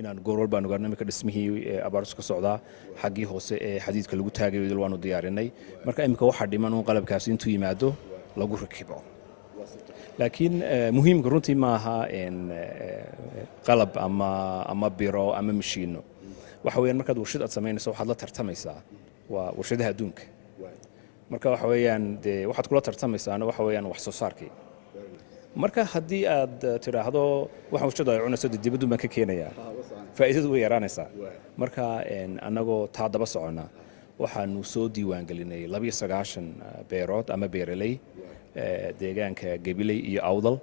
inaan goor walba aanu gaarno. Iminka dhismihii abaarus ka socdaa xaggii hoose ee xadiidka lagu taagayo idil waanu diyaarinay. Marka iminka waxaa dhiman uun qalabkaasi intuu yimaado lagu rakibo. laakiin muhiimka runtii maaha qalab ama biro ama mashiino. waxa weeyaan markaad warshad aad samaynayso waxaad la tartamaysaa waa warshadaha adduunka. marka waxa weeyaan dee waxaad kula tartamaysaana waxa weeyaan wax soo saarkii. marka haddii aad tiraahdo waxaan warshadu ay cunayso dibaddu baan ka keenayaa faa'iidadu way yaraanaysaa. marka annagoo taa daba socona waxaanu soo diiwaangelinay 29 beerood ama beeraley deegaanka Gabiley iyo Awdal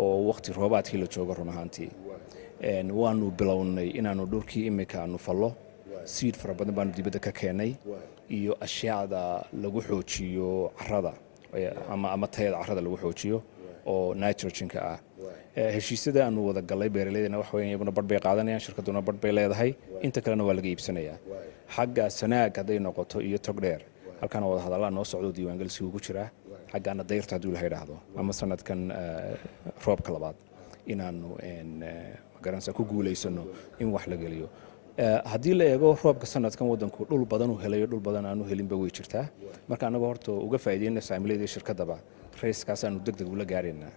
oo waqti roobaadkii la joogo run ahaantii. waanu bilownay inaanu dhulkii imika aanu fallo seed fara badan baanu dibadda ka keenay iyo ashyaada lagu xoojiyo carrada ama tayada carrada lagu xoojiyo oo nitrogen-ka ah. heshiisyada aanu wada galay beeraleydana wax weyn iyaguna badh bay qaadanayaan, shirkaduna badh bay leedahay, inta kalena waa laga iibsanayaa. xagga sanaag hadday noqoto iyo togdheer halkaana wada hadallaa noo socdo diiwaangelisi ugu jira. xaggaana dayrta hadduu la yidhaahdo ama sanadkan roobka labaad inaanu magaranaysa ku guulaysano in wax la geliyo. haddii la eego roobka sanadkan waddanku dhul badan uu helayo dhul badan aanu helinba way jirtaa. marka annagoo horta uga faa'iideynayna saamilayda shirkadaba rayskaas aanu degdeg ula gaaraynaa.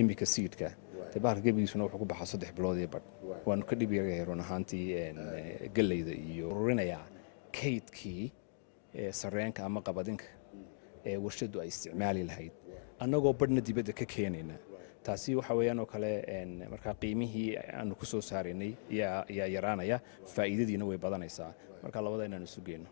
imika siidka dee bahalka gebigiisuna wuxuu ku baxaa 3 bilood iyo badh. waanu ka dhib yarahay run ahaantii galleyda iyo ururinayaa kaydkii sarreenka ama qabadinka ee warshadu ay isticmaali lahayd annagoo badhna dibadda ka keenayna. taasi waxa weeyaan oo kale marka qiimihii aanu ku soo saaraynay yaa yaraanaya, faa'iidadiina way badanaysaa. marka labada inaanu isu geyno.